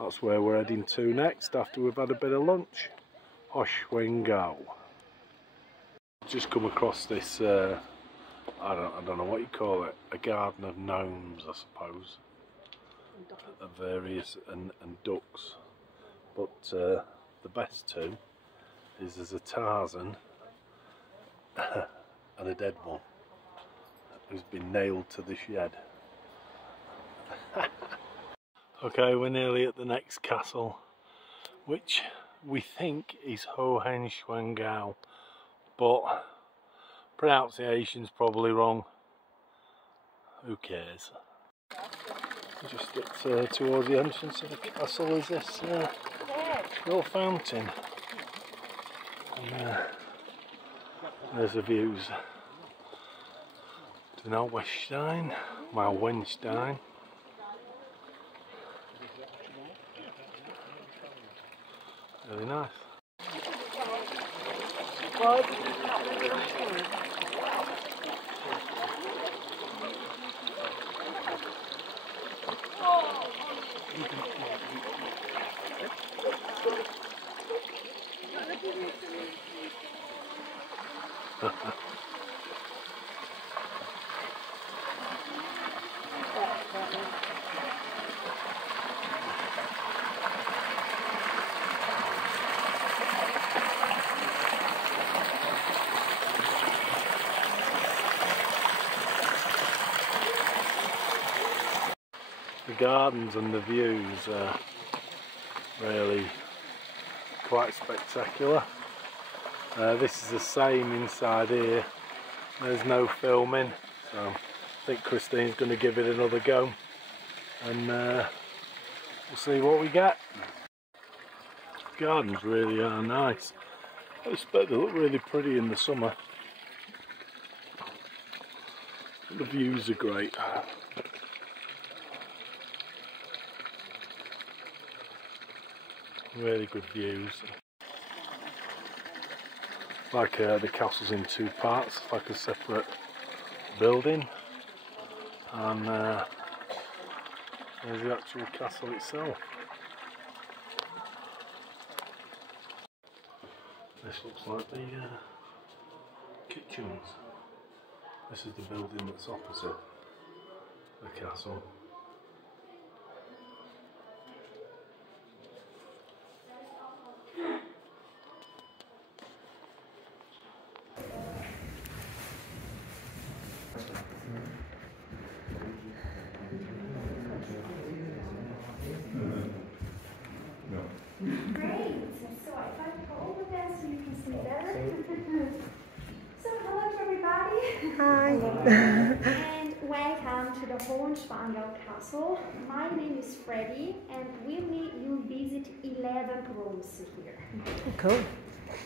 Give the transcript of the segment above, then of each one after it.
That's where we're heading to next after we've had a bit of lunch. Hohenschwangau. Just come across this, I don't know what you call it, a garden of gnomes, I suppose. Of various and ducks. But the best two is there's a Tarzan and a dead one who's been nailed to the shed. Okay, we're nearly at the next castle, which we think is Hohenschwangau, but pronunciation's probably wrong. Who cares? Just at, towards the entrance of the castle is this little fountain. And there's the views. To Neuschwanstein, Wenstein. Really nice. The gardens and the views are really quite spectacular. This is the same inside here. There's no filming, so I think Christine's going to give it another go, and we'll see what we get. The gardens really are nice. I expect they look really pretty in the summer. The views are great. Really good views. Like the castle's in two parts, like a separate building, and there's the actual castle itself. This looks like the kitchens. This is the building that's opposite the castle. Great. So if I go over there so you can see better. So hello to everybody. Hi. And welcome to the Hohenschwangau Castle. My name is Freddie, and with me you'll visit 11 rooms here. Cool.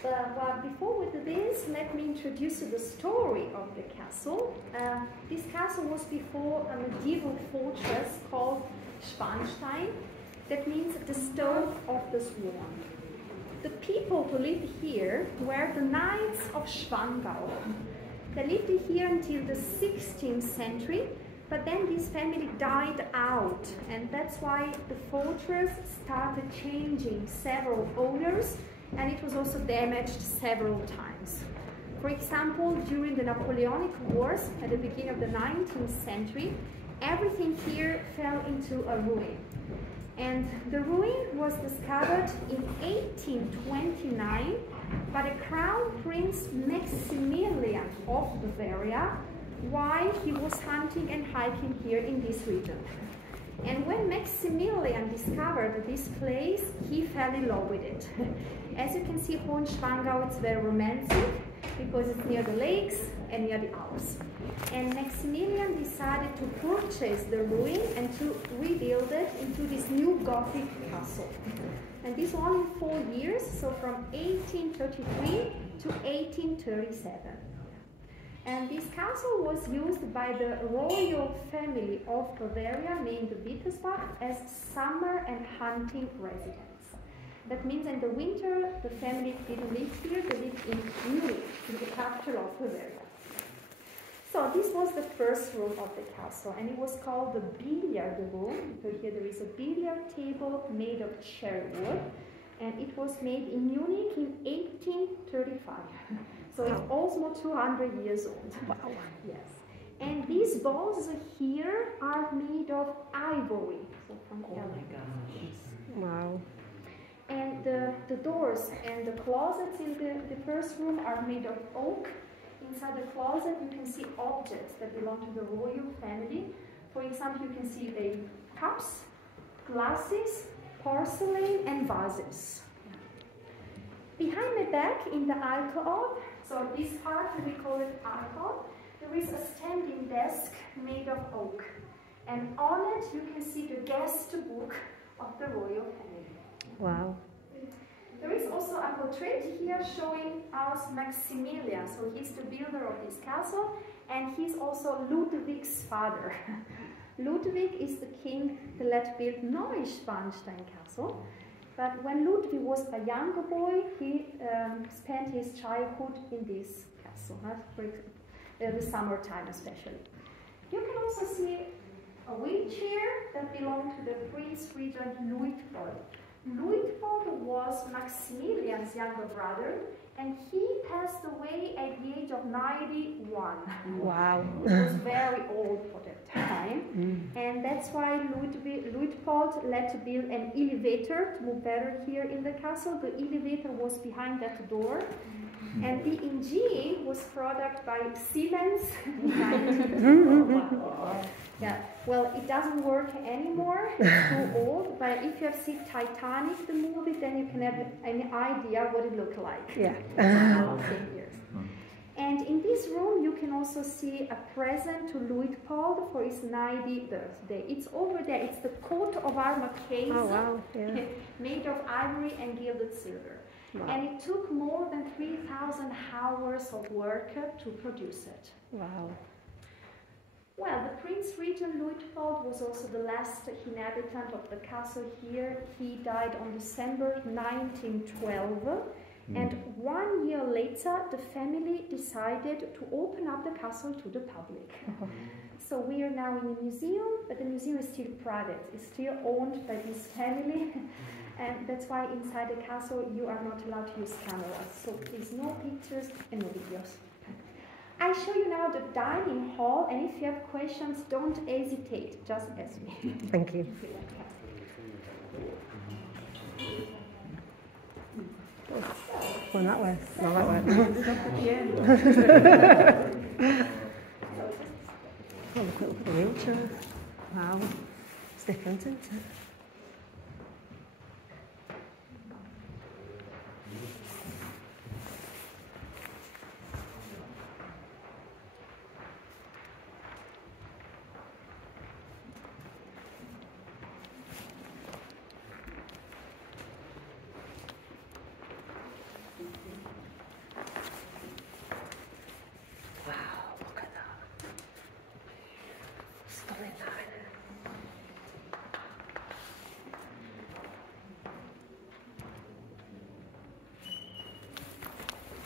But before we do this, let me introduce you the story of the castle. This castle was before a medieval fortress called Schwanstein. That means the stone of the swan. The people who lived here were the Knights of Schwangau. They lived here until the 16th century, but then this family died out, and that's why the fortress started changing several owners, and it was also damaged several times. For example, during the Napoleonic Wars at the beginning of the 19th century, everything here fell into a ruin. And the ruin was discovered in 1829 by the Crown Prince Maximilian of Bavaria while he was hunting and hiking here in this region. And when Maximilian discovered this place, he fell in love with it. As you can see, Hohenschwangau, it's very romantic because it's near the lakes and near the Alps. And Maximilian decided to purchase the ruin and to rebuild it into this new Gothic castle. And this one in 4 years, so from 1833 to 1837. And this castle was used by the royal family of Bavaria named Wittelsbach as summer and hunting residence. That means in the winter the family didn't live here, they lived in Munich, in the capital of Bavaria. So this was the first room of the castle, and it was called the billiard room. So here there is a billiard table made of cherry wood, and it was made in Munich in 1835. So it's almost 200 years old. Wow. Yes. And these balls here are made of ivory. So from Oh my gosh. wow. And the doors and the closets in the first room are made of oak. Inside the closet you can see objects that belong to the royal family. For example, you can see the cups, glasses, porcelain and vases. Behind my back in the alcove, so this part we call it alcove, there is a standing desk made of oak. And on it you can see the guest book of the royal family. Wow. There is also a portrait here showing us Maximilian. So he's the builder of this castle, and he's also Ludwig's father. Ludwig is the king that let build Hohenschwangau Castle. But when Ludwig was a younger boy, he spent his childhood in this castle, the summertime especially. You can also see a wheelchair that belonged to the Prince Regent Luitpold. Luitpold was Maximilian's younger brother, and he passed away at the age of 91. Wow. He was very old for that time. And that's why Luitpold let to build an elevator to move better here in the castle. The elevator was behind that door. And the engine was produced by Siemens. Yeah, well, it doesn't work anymore, it's too old, but if you have seen Titanic, the movie, then you can have an idea what it looked like. Yeah. 10 years. And in this room, you can also see a present to Luitpold for his 90th birthday. It's over there, it's the coat of armor case, Oh, wow. Yeah. made of ivory and gilded silver. Wow. And it took more than 3,000 hours of work to produce it. Wow. Well, the Prince Regent Luitpold was also the last inhabitant of the castle here. He died on December 1912, and 1 year later the family decided to open up the castle to the public. So we are now in a museum, but the museum is still private. It's still owned by this family, and that's why inside the castle you are not allowed to use cameras. So please, no pictures and no videos. I show you now the dining hall, and if you have questions, don't hesitate, just ask me. Thank you. Going that way. No, that way. Oh, look at the wheelchair. Wow. It's different, isn't it?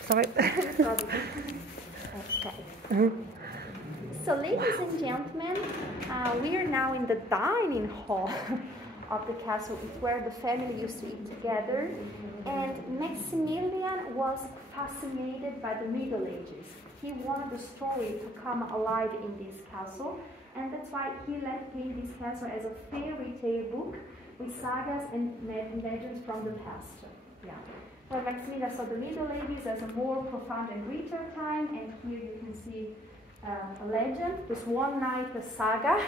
Sorry. Okay. So, ladies and gentlemen, we are now in the dining hall of the castle. It's where the family used to eat together. And Maximilian was fascinated by the Middle Ages. He wanted the story to come alive in this castle, and that's why he let paint this castle as a fairy tale book with sagas and legends from the past. Yeah. Well, Maximilian saw the Middle Ages as a more profound and richer time, and here you can see a legend, the Swan Knight saga,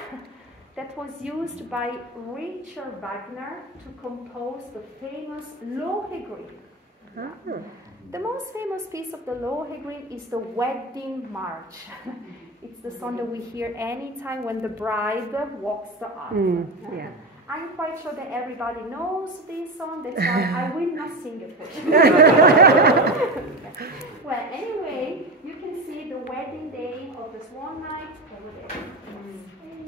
that was used by Richard Wagner to compose the famous Lohengrin. The most famous piece of the Lohengrin is the Wedding March. It's the song that we hear anytime when the bride walks the aisle. Yeah. I'm quite sure that everybody knows this song, that's why I will not sing it for you. Well, anyway, you can see the wedding day of the Swan Knight over there.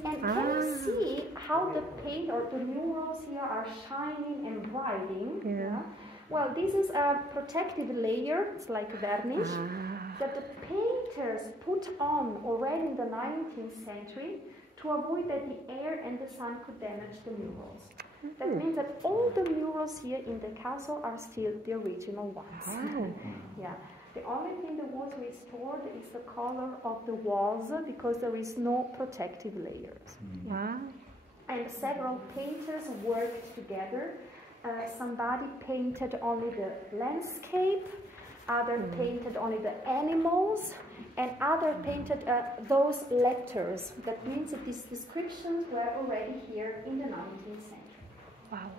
And can you see how the paint or the murals here are shining and brightening? Yeah. Well, this is a protective layer, it's like varnish. that the painters put on already in the 19th century to avoid that the air and the sun could damage the murals. That means that all the murals here in the castle are still the original ones. Yeah. The only thing that was restored is the color of the walls because there is no protective layers. Wow. And several painters worked together. Somebody painted only the landscape, other painted only the animals, and other painted those letters. That means that these descriptions were already here in the 19th century. Wow.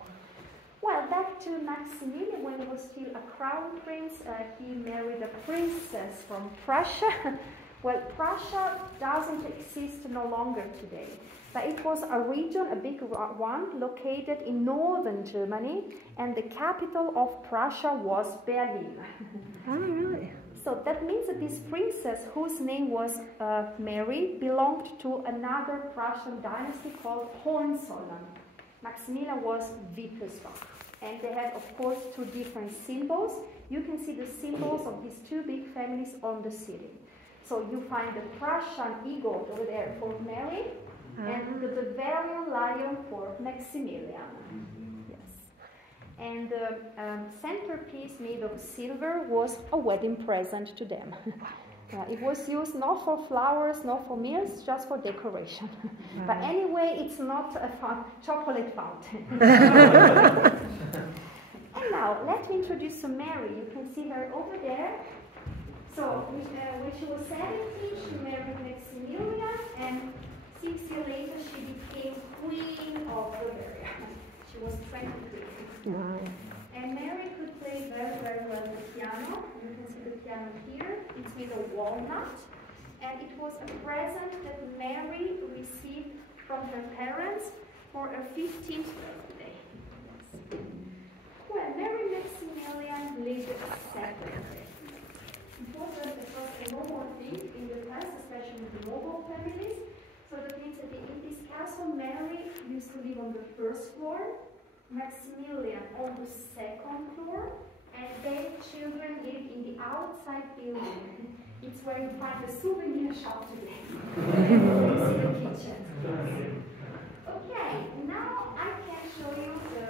Well, back to Maximilian, when he was still a crown prince, he married a princess from Prussia. Well, Prussia doesn't exist no longer today, but it was a region, a big one, located in northern Germany, and the capital of Prussia was Berlin. Oh, really? So that means that this princess, whose name was Mary, belonged to another Prussian dynasty called Hohenzollern. Maximilian was Wittelsbach. And they had, of course, two different symbols. You can see the symbols of these two big families on the ceiling. So you find the Prussian eagle over there for Mary, and the Bavarian lion for Maximilian. Yes. And the centerpiece made of silver was a wedding present to them. It was used not for flowers, not for meals, just for decoration. But anyway, it's not a chocolate fountain. And now, let me introduce to Mary. You can see her over there. So, when she was 17, she married Maximilian, and 6 years later, she became Queen of Bavaria. She was 23. Wow. And Mary could play very, very well the piano. You can see the piano here. It's made of walnut. And it was a present that Mary received from her parents for her 15th birthday. Yes. Well, Mary and Maximilian lived separately. It was a normal thing in the past, especially the noble families. So that means that in this castle, Mary used to live on the first floor, Maximilian on the second floor, and their children lived in the outside building. It's where you find the souvenir shop today. And you see the kitchen. Okay, now I can show you the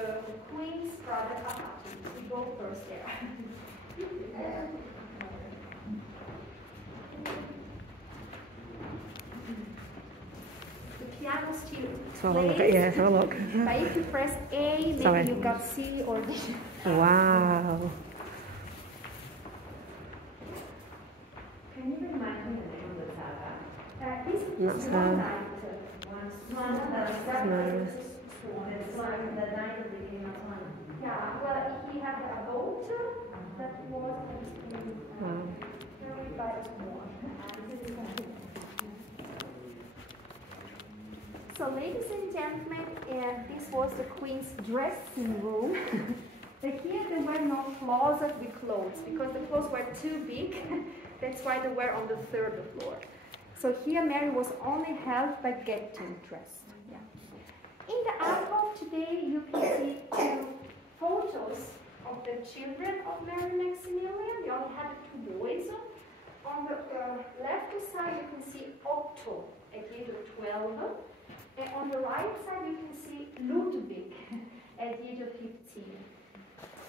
Queen's private apartment. We go first there. The piano still So have a look at, yeah, have a look. But if you press A, maybe you got C or D. Wow. Can you remind me the name of the tower? This is That's one her. night. It's like the night of the King of Fun. Yeah, well, he had a boat that was carried by a swan. So, ladies and gentlemen, this was the Queen's dressing room. But here there were no closets with clothes because the clothes were too big. That's why they were on the third floor. So here Mary was only helped by getting dressed. Yeah. In the alcove today you can see two photos of the children of Mary and Maximilian. They only had two boys. On the left side you can see Otto at the age of 12. And on the right side you can see Ludwig at the age of 15.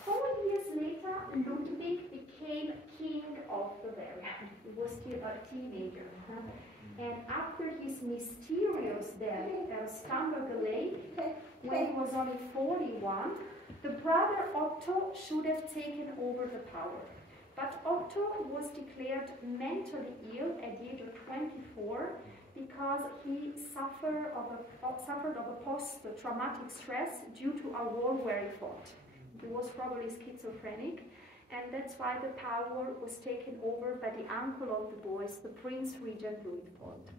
4 years later, Ludwig became king of Bavaria. He was still a teenager. And after his mysterious death at Starnberger Lake, when he was only 41, the brother Otto should have taken over the power. But Otto was declared mentally ill at the age of 24 because he suffered of a post-traumatic stress due to a war where he fought. He was probably schizophrenic, and that's why the power was taken over by the uncle of the boys, the Prince Regent Luitpold.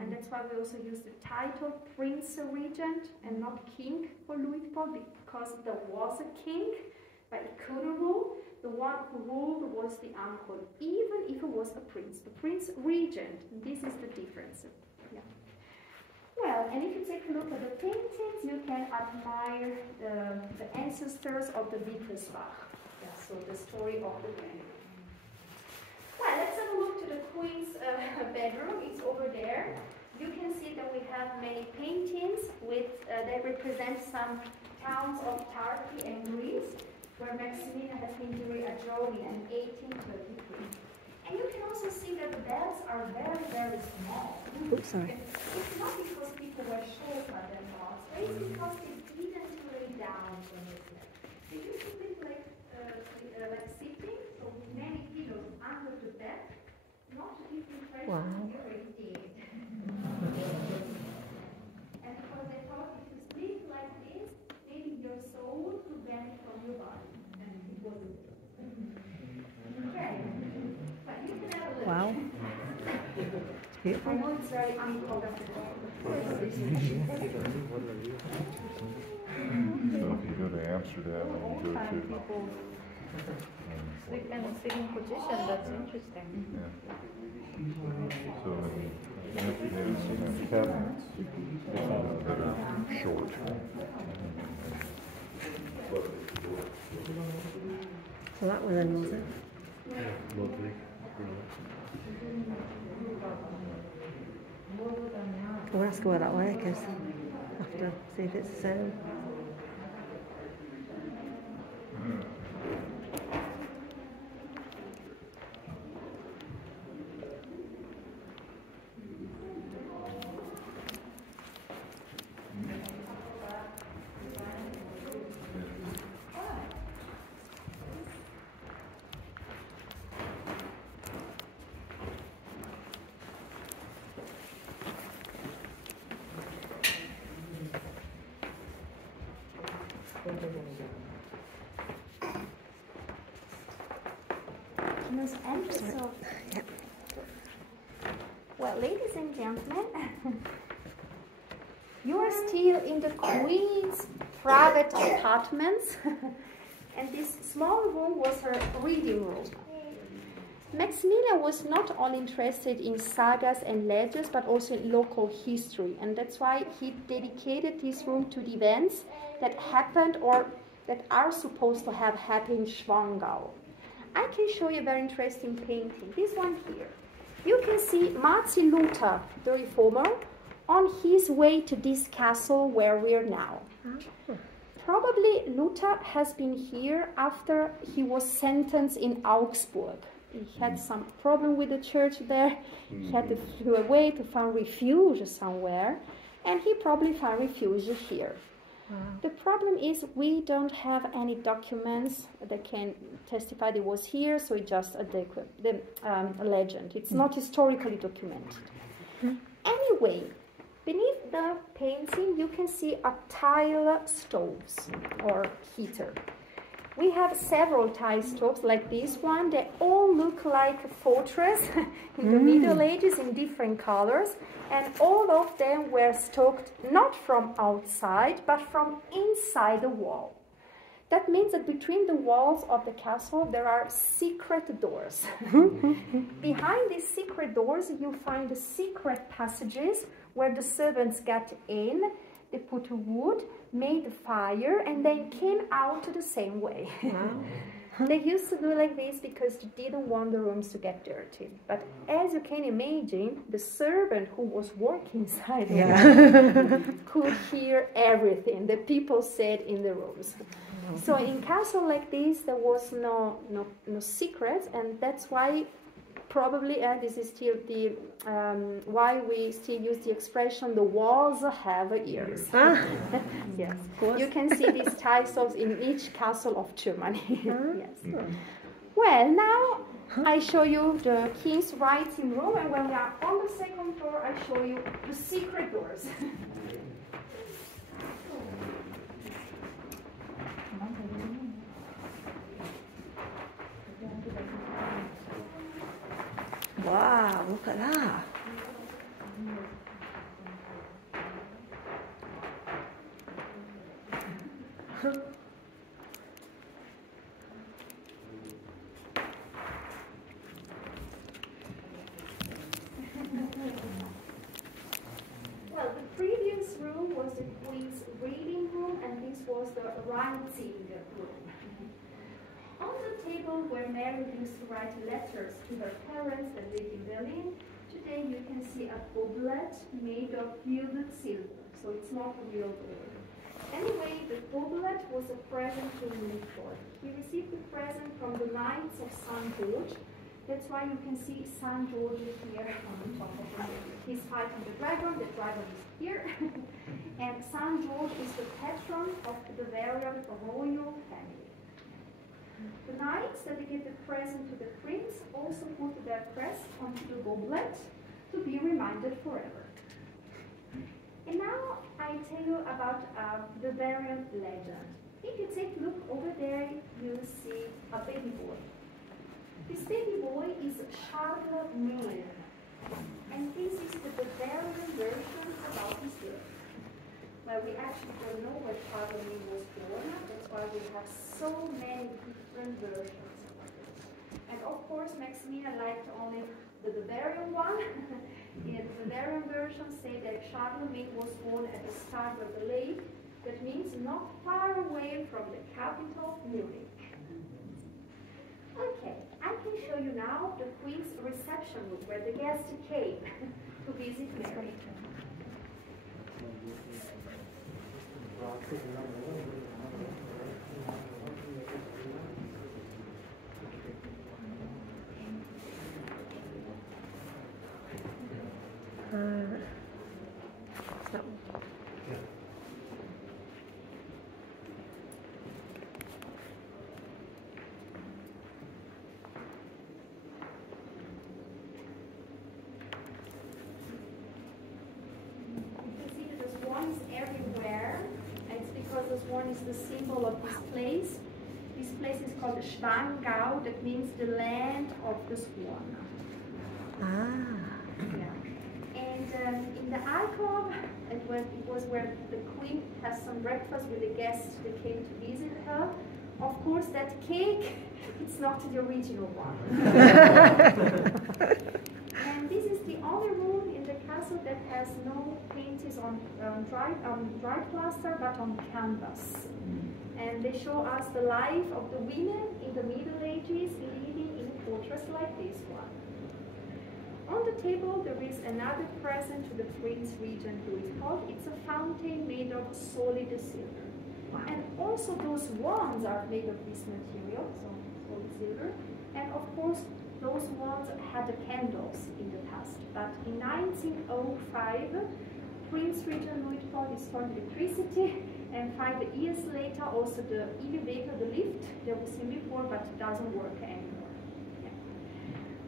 And that's why we also use the title Prince Regent and not King for Luitpold, because there was a king, but he couldn't rule. The one who ruled was the uncle, even if it was a prince. The Prince Regent, and this is the difference. Yeah. Well, and if you take a look at the paintings, you can admire the ancestors of the Wittelsbach. Yeah, so the story of the family. Well, let's queen's bedroom. It's over there. You can see that we have many paintings with that represent some towns of Turkey and Greece, where Maximilian has been doing a drawing in 1833. And you can also see that the beds are very, very small. Oops, sorry. It's not because people were short by their thoughts, but it's because they didn't lay down when they slept. They used to sleep like sitting, so with many pillows under the bed, not to give the impression that they were dead. And because they thought if you sleep like this, maybe your soul could vanish from your body. And it wasn't. Okay. But you can have a look. Wow. It's beautiful. I know it's very uncomfortable. So if you go to Amsterdam and you go to People sleep in a sitting position, that's interesting. so in Amsterdam you have cabinets that are short. So that one then, was it? Lovely. We'll ask her where that work is. After, see if it's the same. So, well, ladies and gentlemen, you are still in the Queen's private apartments, and this small room was her reading room. Maximilian was not only interested in sagas and legends, but also in local history, and that's why he dedicated this room to the events that happened or that are supposed to have happened in Schwangau. I can show you a very interesting painting, this one here. You can see Martin Luther, the reformer, on his way to this castle where we are now. Probably Luther has been here after he was sentenced in Augsburg. He had some problem with the church there. He had to flew away to find refuge somewhere, and he probably found refuge here. Wow. The problem is we don't have any documents that can testify that it was here, so it's just a legend. It's not historically documented. Anyway, beneath the painting you can see a tile stoves or heater. We have several tile stoves like this one. They all look like a fortress in the Middle Ages in different colors, and all of them were stoked not from outside but from inside the wall. That means that between the walls of the castle there are secret doors. Behind these secret doors you find the secret passages where the servants got in. They put wood, made a fire, and then came out the same way. Wow. They used to do like this because they didn't want the rooms to get dirty. But as you can imagine, the servant who was working inside the room could hear everything the people said in the rooms. So in castle like this, there was no secrets, and that's why probably, this is still the why we still use the expression "the walls have ears." Yes, you can see these titles in each castle of Germany. Yes. Well, now I show you the king's writing room, and when we are on the second floor, I show you the secret doors. Wow, look at that. Well, the previous room was the Queen's reading room, and this was the writing room. On the table where Mary used to write letters to her parents that lived in Berlin, today you can see a goblet made of gilded silver, so it's not a real gold. Anyway, the goblet was a present to Luitpold. He received the present from the Knights of St. George. That's why you can see St. George here on the top of the table. He's fighting the dragon is here. And St. George is the patron of the Bavarian royal family. The knights dedicated the present to the prince also put their crest onto the goblet to be reminded forever. And now I tell you about the Bavarian legend. If you take a look over there, you see a baby boy. This baby boy is Charles Müller, and this is the Bavarian version about his birth. Well, we actually don't know where Charles Müller was born, that's why we have so many different versions of it. And of course, Maximilian liked only the Bavarian one. In the Bavarian version say that Charlemagne was born at the side of the lake, that means not far away from the capital, Munich. Okay, I can show you now the Queen's reception room where the guests came to visit Mary. Swan is the symbol of this place. This place is called Hohenschwangau, that means the land of the swan. Yeah. And in the icon, it was where the Queen has some breakfast with the guests that came to visit her. Of course, that cake, it's not the original one. And this is the only room in the castle that has no paintings on dry plaster, but on canvas. And they show us the life of the women in the Middle Ages living in a fortress like this one. On the table there is another present to the Prince Regent Luitpold. It's a fountain made of solid silver. And also those wands are made of this material, so solid silver. And of course those wands had candles in the past. But in 1905, Prince Regent Luitpold installed electricity, and 5 years later also the elevator, the lift, there was seen before, but it doesn't work anymore. Yeah.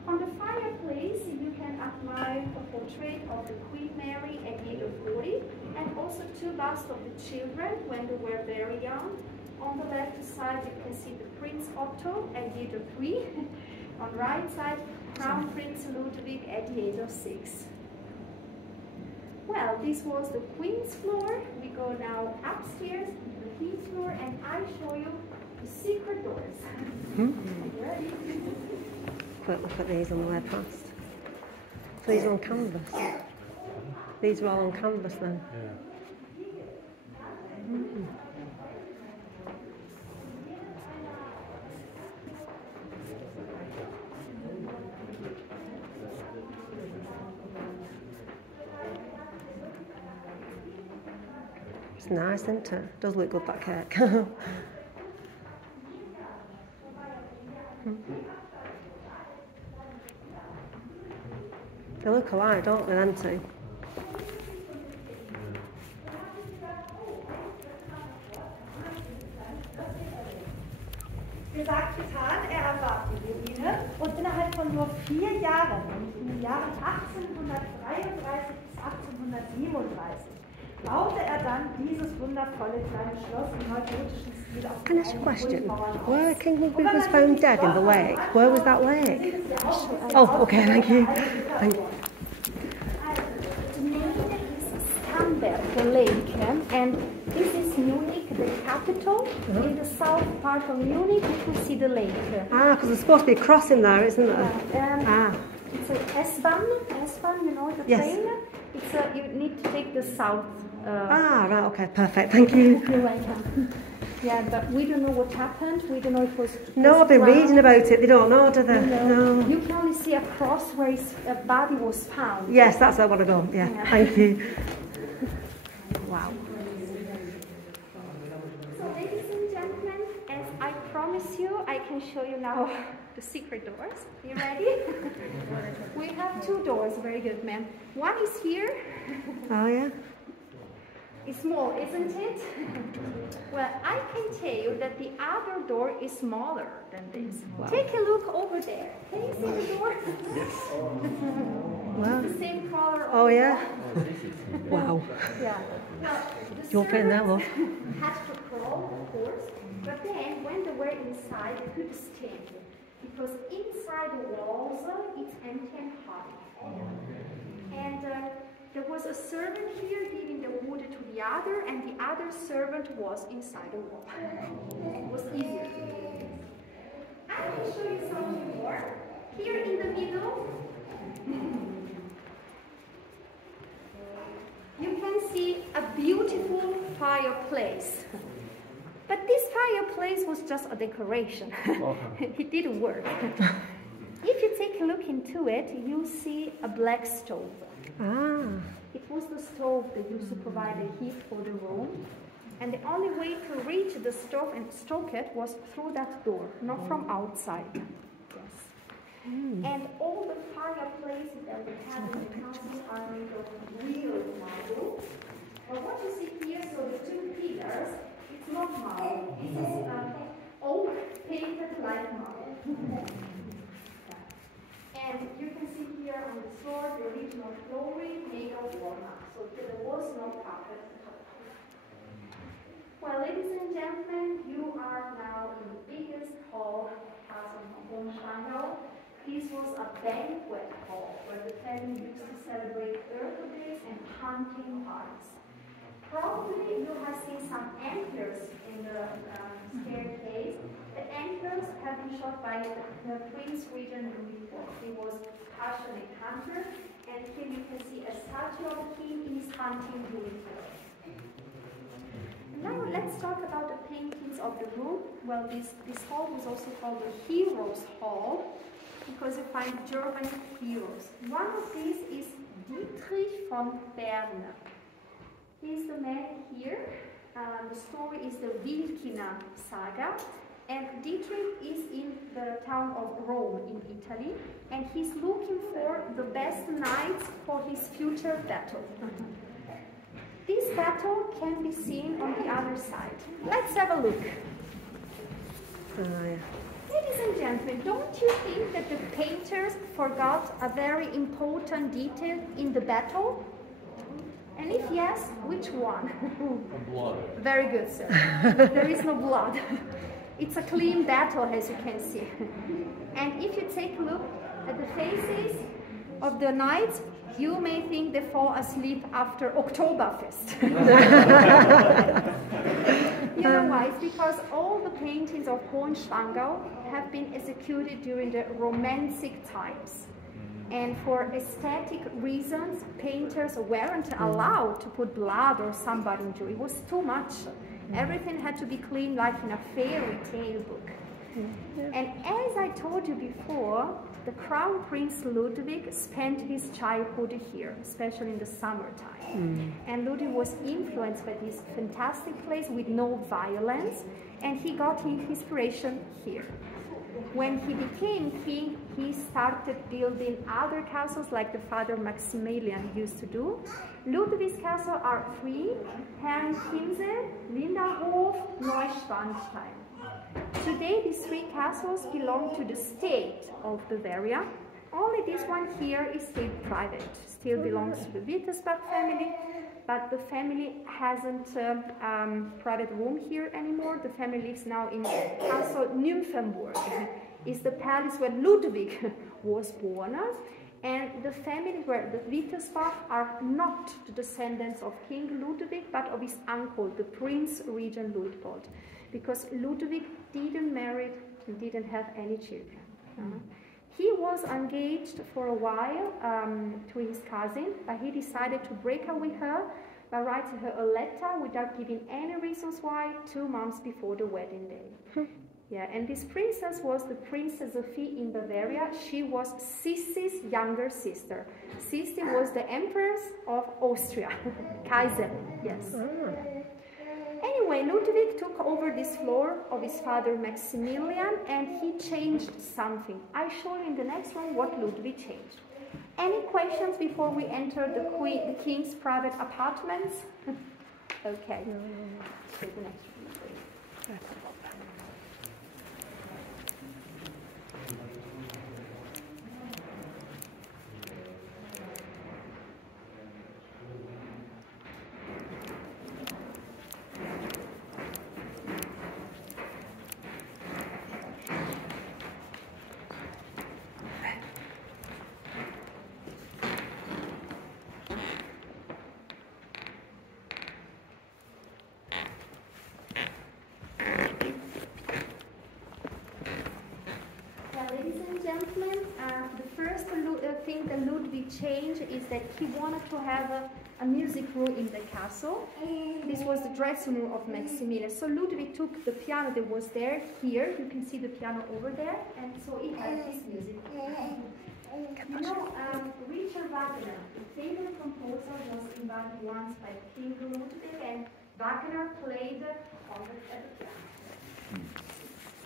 On the fireplace you can admire a portrait of the Queen Mary at the age of 40, and also 2 busts of the children when they were very young. On the left side you can see the Prince Otto at the age of 3. On the right side, Crown Prince Ludwig at the age of 6. Well, this was the Queen's floor. We go now upstairs to the Queen's floor, and I show you the secret doors. Ready? Quick look at these on the way past. So these are on canvas. These are all on canvas then. Yeah. It's nice, isn't it? Does look good, that cake. They look alike, don't they, them two? Gesagt, getan, erwarb die Ruine und innerhalb von nur 4 Jahren, in den Jahren 1833 bis 1837, baute er dann dieses wundervolle kleine Schloss im neugotischen Stil auf Can I ask a question? Where King Ludwig was found dead in the lake, where was that lake? Oh, okay, thank you. Thank you. The name is Stamberg, the lake, and this is Munich, the capital. In the south part of Munich, you can see the lake. Ah, because there's supposed to be a crossing there, isn't there? It's an S-Bahn, you know, the train. It's you need to take the south. Right, okay, perfect, thank you. You're welcome. Yeah, but we don't know what happened. We don't know if it was. No, I've been reading about it. They don't know, do they? No. You can only see a cross where his body was found. Yes, that's where I want to go. Yeah, thank you. Wow. So, ladies and gentlemen, as I promised you, I can show you now the secret doors. You ready? We have two doors. Very good, ma'am. One is here. Oh, yeah. It's small, isn't it? Well, I can tell you that the other door is smaller than this. Wow. Take a look over there. Can you see the door? Yes. Wow. It's the same color. Oh, yeah. Wow. Yeah. Well, the You're putting that off. had to crawl, of course, but then when they were inside, they could stand. Because inside the walls, it's empty and hot. And there was a servant here giving the wood to the other, and the other servant was inside the wall. It was easier to do this. I can show you something more. Here in the middle, you can see a beautiful fireplace. But this fireplace was just a decoration. It didn't work. If you take a look into it, you see a black stove. Ah. It was the stove that used to provide the heat for the room. And the only way to reach the stove and stoke it was through that door, not from outside. Yes. And all the fireplaces that we have in the castle are made of real marble. But what you see here, so the two pillars, it's not marble. This is oak painted like marble. And you can see here on the floor the original flooring made of walnut, so there was no carpet at all. Well, ladies and gentlemen, you are now in the biggest hall of Hohenschwangau. This was a banquet hall where the family used to celebrate birthdays and hunting parties. Probably you have seen some antlers in the staircase. The antlers have been shot by the Prince Regent Louis IV. He was a passionate hunter, and here you can see a statue of him in his hunting uniform. Now let's talk about the paintings of the room. Well, this hall was also called the Heroes' Hall, because you find German heroes. One of these is Dietrich von Berne. He's the man here. The story is the Wilkina saga. And Dietrich is in the town of Rome in Italy. And he's looking for the best knights for his future battle. This battle can be seen on the other side. Let's have a look. Ladies and gentlemen, don't you think that the painters forgot a very important detail in the battle? And if yes, which one? Blood. Very good, sir. There is no blood. It's a clean battle, as you can see. And if you take a look at the faces of the knights, you may think they fall asleep after Oktoberfest. You know why? It's because all the paintings of Hohenschwangau have been executed during the Romantic times. And for aesthetic reasons, painters weren't allowed to put blood or somebody into it. It was too much. Everything had to be clean like in a fairy tale book. And as I told you before, the Crown Prince Ludwig spent his childhood here, especially in the summertime. And Ludwig was influenced by this fantastic place with no violence, and he got his inspiration here. When he became king, he started building other castles like the father Maximilian used to do. Ludwig's castles are three: Herrenchiemsee, Linderhof, Neuschwanstein. Today, these three castles belong to the state of Bavaria. Only this one here is still private, still belongs to the Wittelsbach family, but the family hasn't private room here anymore. The family lives now in Castle Nymphenburg. It's the palace where Ludwig was born. And the family where the Wittelsbach are not the descendants of King Ludwig, but of his uncle, the Prince Regent Luitpold. Because Ludwig didn't marry and didn't have any children. He was engaged for a while to his cousin, but he decided to break up with her by writing her a letter without giving any reasons why 2 months before the wedding day. Yeah, and this princess was the Princess Sophie in Bavaria. She was Sissy's younger sister. Sissy was the Empress of Austria, Kaiserin, yes. Anyway, Ludwig took over this floor of his father Maximilian, and he changed something. I show you in the next one what Ludwig changed. Any questions before we enter the king's private apartments? Okay. Take the next one, please. Thing that Ludwig changed is that he wanted to have a music room in the castle. This was the dressing room of Maximilian. So Ludwig took the piano that was there, here, you can see the piano over there, and so it had this music. You know, Richard Wagner, the famous composer, was invited once by King Ludwig, and Wagner played on at the piano.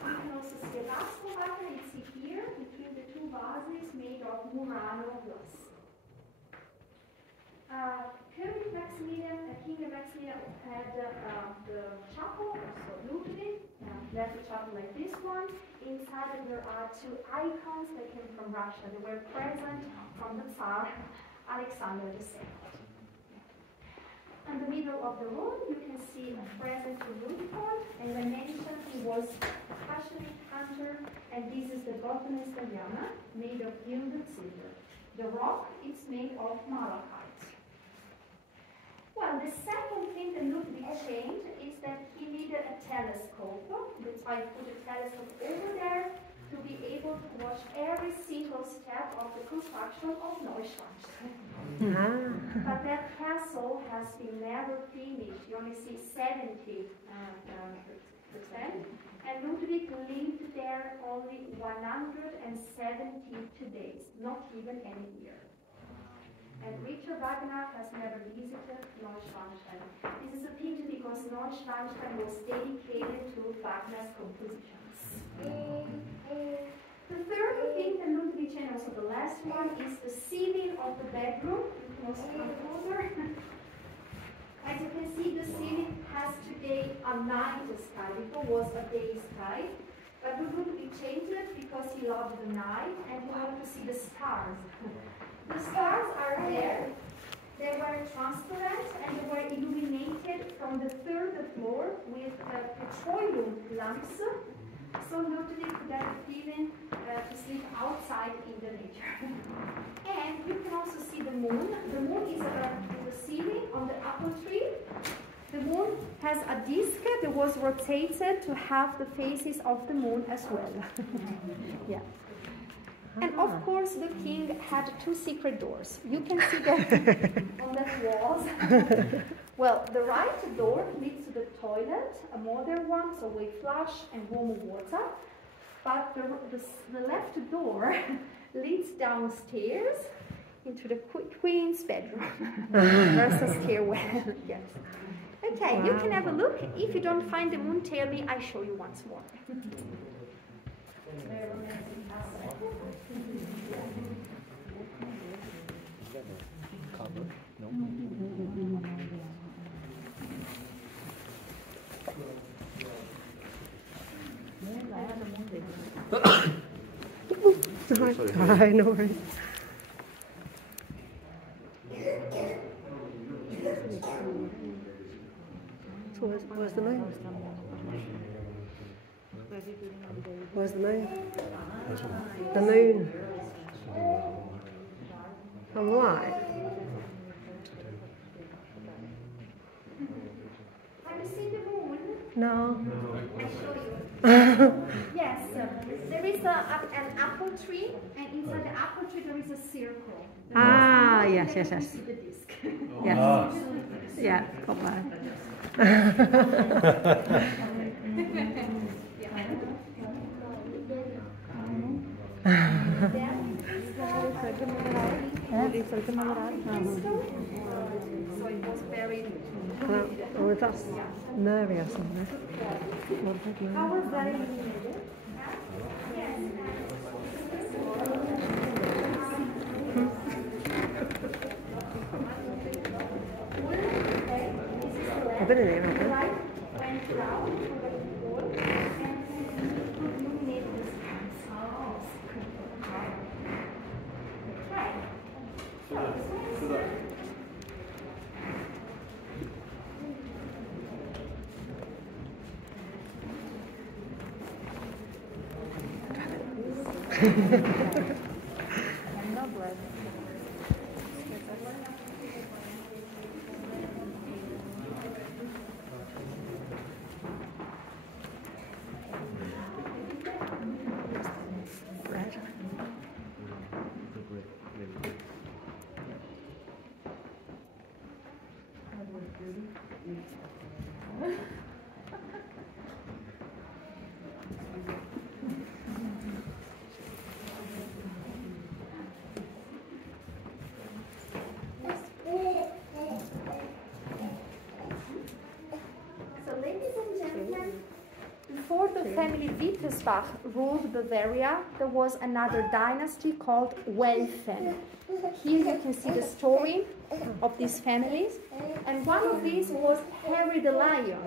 You can also see a glass for Wagner, you see here, between the two vases made of Murano glass. King Maximilian had the chapel, so Ludwig, left the chapel like this one. Inside it there are 2 icons that came from Russia. They were present from the Tsar Alexander II. In the middle of the room, you can see a present to Ludwig, and I mentioned he was a passionate hunter, and this is the Gottesdienst Diana, made of gilded silver. The rock is made of malachite. Well, the second thing that Ludwig changed is that he needed a telescope. That's why he put a telescope over there to be able to watch every single step of the construction of Neuschwanstein. But that castle has been never finished. You only see 70%. And Ludwig lived there only 172 days, not even any year. And Richard Wagner has never visited Neuschwanstein. This is a pity because Neuschwanstein was dedicated to Wagner's compositions. The third thing that Ludwig changed, also the last one, is the ceiling of the bedroom. You can also come closer. As you can see, the ceiling has today a night sky. Before was a day sky. But Ludwig changed it because he loved the night and he wanted to see the stars. The stars are there. They were transparent and they were illuminated from the 3rd floor with petroleum lamps. So Ludwig could have a feeling to sleep outside in the nature. And you can also see the moon. The moon is in the ceiling on the apple tree. The moon has a disc that was rotated to have the faces of the moon as well. Yeah. And of course, the king had 2 secret doors. You can see them on the walls. Well, the right door leads to the toilet, a modern one, so with flush and warm water. But the left door leads downstairs into the queen's bedroom. There's a stairwell. Yes. Okay, wow. You can have a look. If you don't find the moon, tell me, I show you once more. Hi, no worries. So where's the moon? Where's the moon? The moon. And why? Have you seen the moon? No. I show you. Yes, there is an apple tree, and inside the apple tree there is a circle. Ah, yes. You see the disc. Yes. Yeah, got there. So it was very. Oh, that's Mary or something. How was that illuminated? I've been in here, haven't I? Light went round to the wall and illuminated the house. Okay. So, And no bread. Bread. So, ladies and gentlemen, before the family Wittelsbach ruled Bavaria, there was another dynasty called Welfen. Here you can see the story of these families, and one of these was Harry the Lion.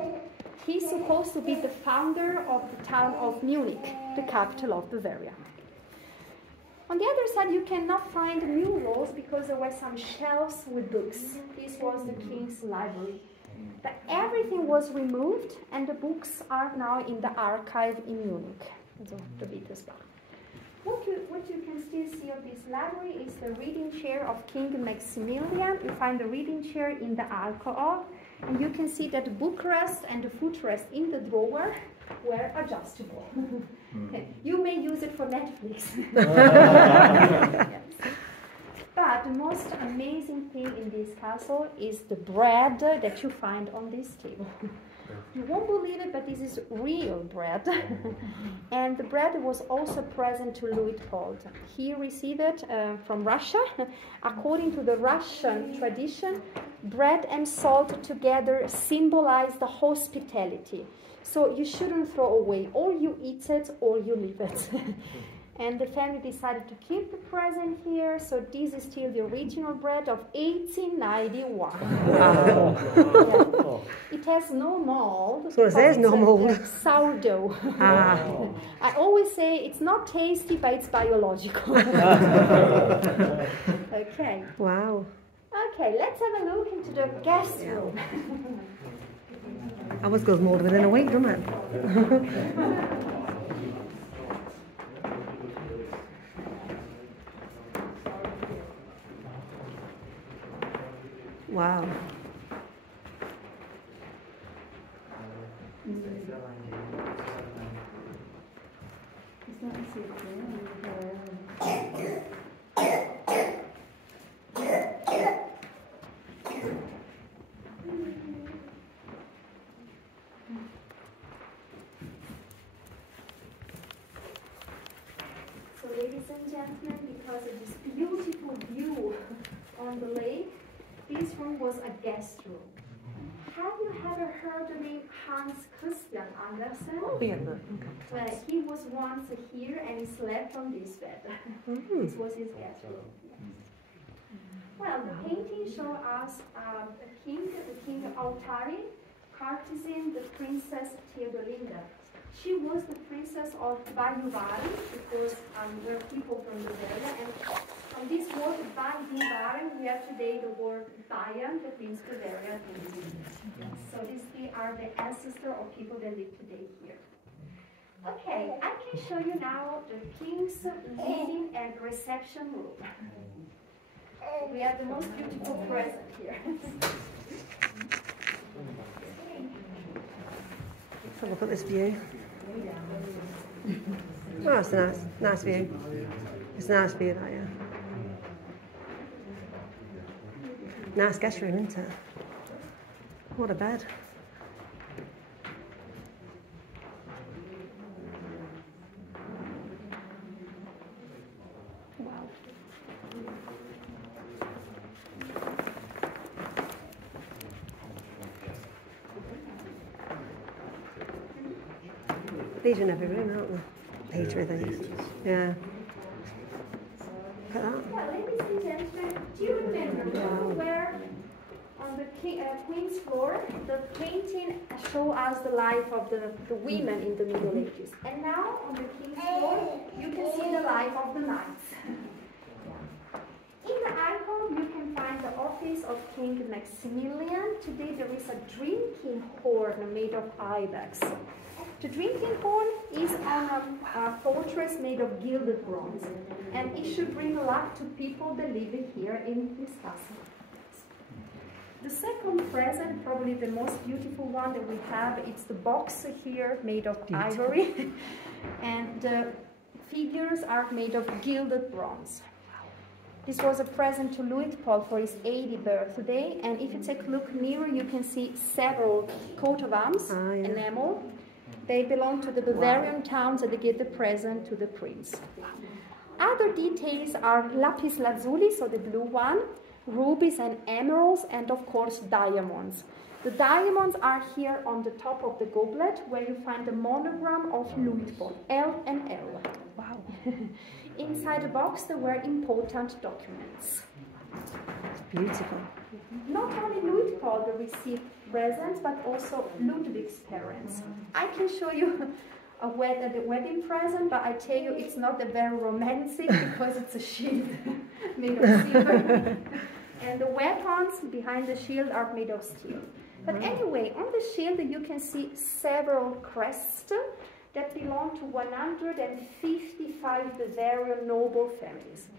He's supposed to be the founder of the town of Munich, the capital of Bavaria. On the other side, you cannot find murals because there were some shelves with books. This was the king's library. But everything was removed, and the books are now in the archive in Munich, so the Wittelsbach. What you can still see of this library is the reading chair of King Maximilian. You find the reading chair in the alcove, and you can see that the bookrest and the footrest in the drawer were adjustable. Okay. You may use it for Netflix. Yes. But the most amazing thing in this castle is the bread that you find on this table. You won't believe it, but this is real bread. And the bread was also present to Luitpold. He received it from Russia. According to the Russian tradition, bread and salt together symbolize the hospitality. So you shouldn't throw away. Or you eat it or you leave it. And the family decided to keep the present here, so this is still the original bread of 1891. Wow. Yeah. It has no mold. So there's no mold. Sourdough. Ah. I always say it's not tasty, but it's biological. Okay. Wow. Okay, let's have a look into the guest room. Ours goes more within a week, doesn't it? Wow. So, ladies and gentlemen, because of this beautiful view on the lake, this room was a guest room. Have you ever heard the name Hans Christian Andersen? Oh, yeah. Well, he was once here and he slept on this bed. This was his guest room. Well, the painting shows us the king Altari, courtesan the princess Theodolinda. She was the princess of Bajuwaren, because we're people from Bavaria, and from this word Bajuwaren, we have today the word Bayern, that means Bavaria. So these are the ancestors of people that live today here. Okay, I can show you now the king's living and reception room. We have the most beautiful present here. Let's have a look at this view. Oh, it's a nice view. It's a nice view, that, yeah. Nice guest room, isn't it? What a bed. Wow. These are in every room, aren't they? Each with these. Yeah. Look at that. Well, ladies and gentlemen, do you remember where on the Queen's floor the painting show us the life of the women in the Middle Ages? And now on the King's floor you can see the life of the knights. In the icon you can find the office of King Maximilian. Today there is a drinking horn made of ibex. The drinking horn is on a fortress made of gilded bronze, and it should bring luck to people that live here in this castle. The second present, probably the most beautiful one that we have, it's the box here made of ivory, and the figures are made of gilded bronze. This was a present to Luitpold for his 80th birthday, and if you take a look nearer, you can see several coat of arms, enamel. They belong to the Bavarian towns and they give the present to the prince. Other details are lapis lazuli, so the blue one, rubies and emeralds, and of course diamonds. The diamonds are here on the top of the goblet, where you find the monogram of Luitpold, L and L. Wow. Inside the box there were important documents. It's beautiful. Not only Luitpold received presents, but also Ludwig's parents. I can show you the wedding present, but I tell you it's not a very romantic because it's a shield made of silver. And the weapons behind the shield are made of steel. But anyway, on the shield you can see several crests that belong to 155 Bavarian noble families.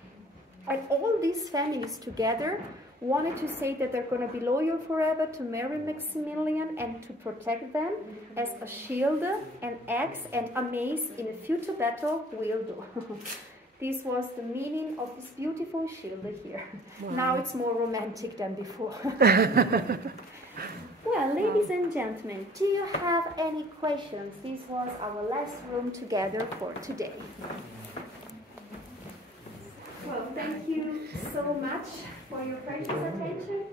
And all these families together wanted to say that they're going to be loyal forever to Mary Maximilian and to protect them as a shield, an axe, and a mace in a future battle will do. This was the meaning of this beautiful shield here. Wow. Now it's more romantic than before. Well, ladies and gentlemen, do you have any questions? This was our last room together for today. Well, thank you so much for your precious attention.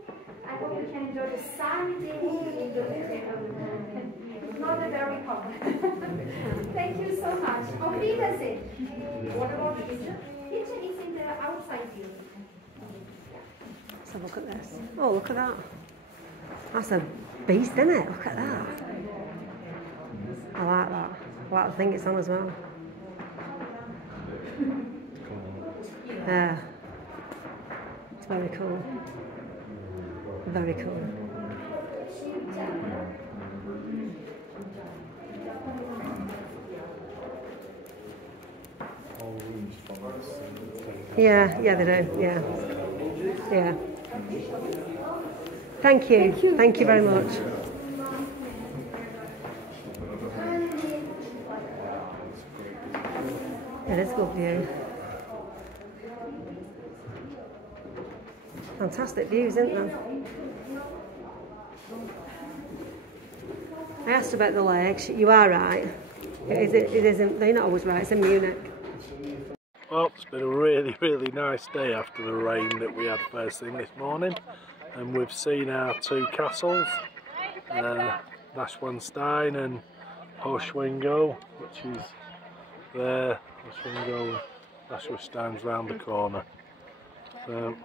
I hope you can enjoy the sunny day in the weekend. It's not a very common. Thank you so much. Auf Wiedersehen. What about the kitchen? Kitchen is in the outside view. Let's have a look at this. Oh, look at that. That's a beast, isn't it? Look at that. I like that. I like the thing it's on as well. Yeah. It's very cool. Very cool. Yeah, yeah, they do. Yeah. Yeah. Thank you. Thank you. Thank you very much. It is a good view. Fantastic views, isn't there? I asked about the lakes. You are right. It isn't. They're not always right. It's in Munich. Well, it's been a really, really nice day after the rain that we had first thing this morning, and we've seen our two castles, Hohenschwangau and Hohenschwangau, which is there. Hohenschwangau, Hohenschwangau's round the corner. So,